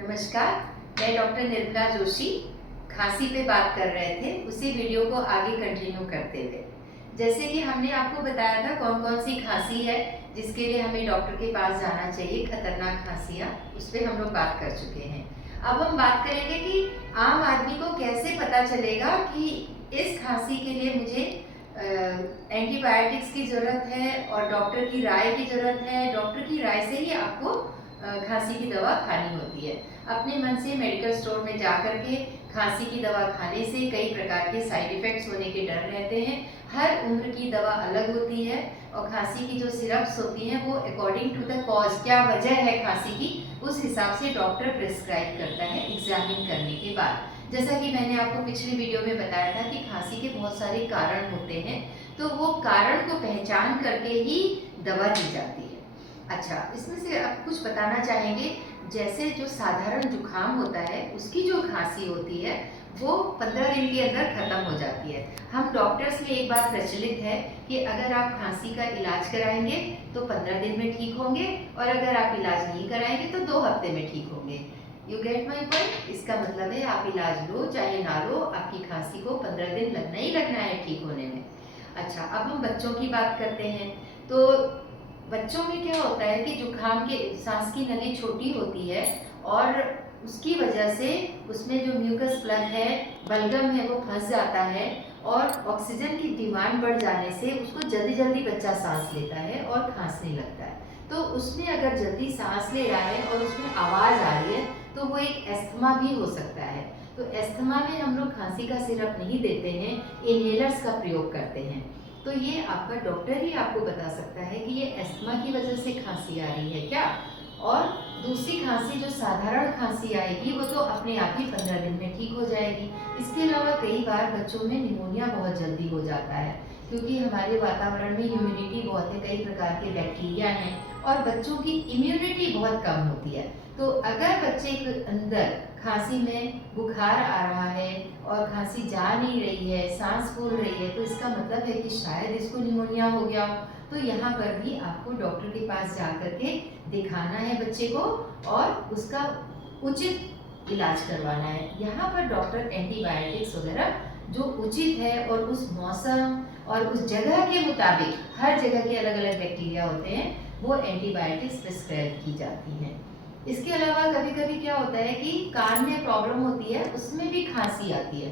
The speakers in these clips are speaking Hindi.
नमस्कार, मैं डॉक्टर निर्मला जोशी खांसी पे बात कर रहे थे। उसी वीडियो को आगे कंटिन्यू करते हुए, जैसे कि हमने आपको बताया था कौन कौन सी खांसी है जिसके लिए हमें डॉक्टर के पास जाना चाहिए, खतरनाक खांसियाँ, उस पर हम लोग बात कर चुके हैं। अब हम बात करेंगे कि आम आदमी को कैसे पता चलेगा कि इस खांसी के लिए मुझे एंटीबायोटिक्स की ज़रूरत है और डॉक्टर की राय की ज़रूरत है। डॉक्टर की राय से ही आपको खांसी की दवा खानी होती है। अपने मन से मेडिकल स्टोर में जा कर के खांसी की दवा खाने से कई प्रकार के साइड इफ़ेक्ट्स होने के डर रहते हैं। हर उम्र की दवा अलग होती है और खांसी की जो सिरप्स होती हैं वो अकॉर्डिंग टू द कॉज, क्या वजह है खांसी की, उस हिसाब से डॉक्टर प्रिस्क्राइब करता है एग्जामिन करने के बाद। जैसा कि मैंने आपको पिछले वीडियो में बताया था कि खांसी के बहुत सारे कारण होते हैं, तो वो कारण को पहचान करके ही दवा दी जाती है। अच्छा, इसमें से आप कुछ बताना चाहेंगे, जैसे जो साधारण जुकाम होता है उसकी जो खांसी होती है वो 15 दिन के अंदर खत्म हो जाती है। हम डॉक्टर्स में एक बात प्रचलित है कि अगर आप खांसी का इलाज कराएंगे तो 15 दिन में ठीक होंगे और अगर आप इलाज नहीं कराएंगे तो 2 हफ्ते में ठीक होंगे। You get my point? इसका मतलब है आप इलाज लो चाहे ना लो, आपकी खांसी को 15 दिन लगना ही लगना है ठीक होने में। अच्छा, अब हम बच्चों की बात करते हैं। तो बच्चों में क्या होता है कि जुकाम के सांस की नली छोटी होती है और उसकी वजह से उसमें जो म्यूकस प्लग है, बलगम है, वो फंस जाता है और ऑक्सीजन की डिमांड बढ़ जाने से उसको जल्दी जल्दी बच्चा सांस लेता है और खांसने लगता है। तो उसमें अगर जल्दी सांस ले रहा है और उसमें आवाज़ आ रही है तो वो एक एस्थमा भी हो सकता है। तो एस्थमा में हम लोग खांसी का सिरप नहीं देते हैं, इनहेलर्स का प्रयोग करते हैं। तो ये आपका डॉक्टर ही आपको बता सकता है कि ये एस्थमा की वजह से खांसी आ रही है क्या। और दूसरी खांसी जो साधारण खांसी आएगी वो तो अपने आप ही 15 दिन में ठीक हो जाएगी। इसके अलावा कई बार बच्चों में निमोनिया बहुत जल्दी हो जाता है क्योंकि हमारे वातावरण में ह्यूमिडिटी बहुत है, कई प्रकार के बैक्टीरिया हैं और बच्चों की इम्यूनिटी बहुत कम होती है। तो अगर बच्चे के अंदर खांसी में बुखार आ रहा है और खांसी जा नहीं रही है, सांस फूल रही है, तो इसका मतलब है कि शायद इसको निमोनिया हो गया। तो यहाँ पर भी आपको डॉक्टर के पास जा कर के दिखाना है बच्चे को और उसका उचित इलाज करवाना है। यहाँ पर डॉक्टर एंटीबायोटिक्स वगैरह जो उचित है और उस मौसम और उस जगह के मुताबिक, हर जगह के अलग अलग बैक्टीरिया होते हैं, वो एंटीबायोटिक्स प्रिस्क्राइब की जाती हैं। इसके अलावा कभी कभी क्या होता है कि कान में प्रॉब्लम होती है, उसमें भी खांसी आती है,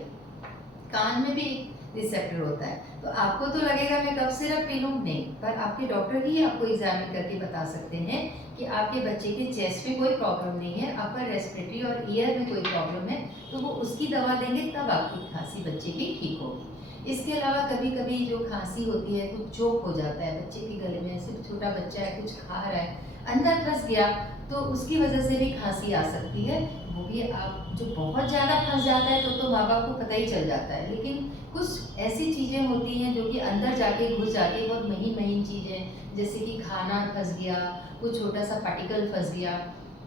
कान में भी रिसेप्टर होता है। तो आपको तो लगेगा मैं कब सिरप पी लूँ, नहीं, पर आपके डॉक्टर ही आपको एग्जामिन करके बता सकते हैं कि आपके बच्चे के चेस्ट में कोई प्रॉब्लम नहीं है, अपर रेस्पिरेटरी और ईयर में कोई प्रॉब्लम है, तो वो उसकी दवा देंगे तब आपकी खांसी बच्चे की ठीक होगी। इसके अलावा कभी कभी जो खांसी होती है, कुछ चोक हो जाता है बच्चे के गले में, सिर्फ छोटा बच्चा है, कुछ खा रहा है, अंदर फंस गया, तो उसकी वजह से भी खांसी आ सकती है। वो भी आप जो बहुत ज़्यादा फंस जाता है तो माँ बाप को पता ही चल जाता है, लेकिन कुछ ऐसी चीज़ें होती हैं जो कि अंदर जाके घुस जाती है, बहुत महीन महीन चीज़ें, जैसे कि खाना फंस गया, कुछ छोटा सा पार्टिकल फंस गया,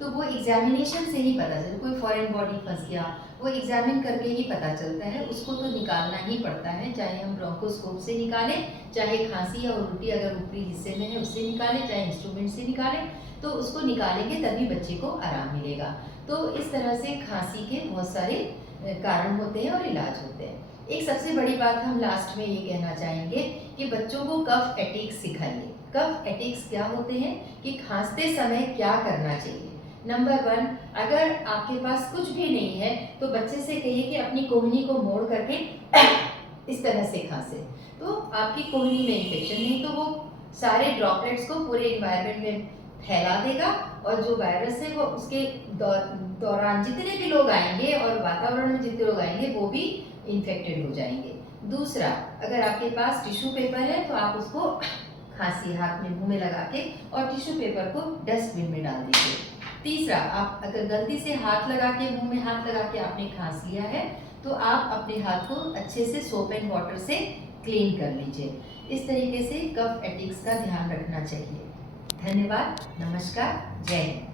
तो वो एग्जामिनेशन से ही पता चलता। कोई फॉरेन बॉडी फंस गया, वो एग्जामिन करके ही पता चलता है, उसको तो निकालना ही पड़ता है, चाहे हम ब्रोंकोस्कोप से निकालें, चाहे खांसी या उल्टी अगर ऊपरी हिस्से में है उससे निकालें, चाहे इंस्ट्रूमेंट से निकालें, तो उसको निकालेंगे तभी बच्चे को आराम मिलेगा। तो इस तरह से खांसी के बहुत सारे कारण होते हैं और इलाज होते हैं। एक सबसे बड़ी बात हम लास्ट में ये कहना चाहेंगे कि बच्चों को कफ एटिक्स सिखाइए। कफ एटिक्स क्या होते हैं कि खांसते समय क्या करना चाहिए। नंबर 1, अगर आपके पास कुछ भी नहीं है तो बच्चे से कहिए कि अपनी कोहनी को मोड़ करके इस तरह से खांसे, तो आपकी कोहनी में इन्फेक्शन नहीं, तो वो सारे ड्रॉपलेट्स को पूरे इन्वायरमेंट में फैला देगा और जो वायरस है वो उसके दौरान जितने भी लोग आएंगे और वातावरण में जितने लोग आएंगे वो भी इन्फेक्टेड हो जाएंगे। दूसरा, अगर आपके पास टिश्यू पेपर है तो आप उसको खांसी हाथ में मुंह में लगा के और टिश्यू पेपर को डस्टबिन में डाल दीजिए। तीसरा, आप अगर गलती से हाथ लगा के, मुंह में हाथ लगा के आपने खांस लिया है तो आप अपने हाथ को अच्छे से सोप एंड वाटर से क्लीन कर लीजिए। इस तरीके से कफ एटिक्स का ध्यान रखना चाहिए। धन्यवाद, नमस्कार, जय हिंद।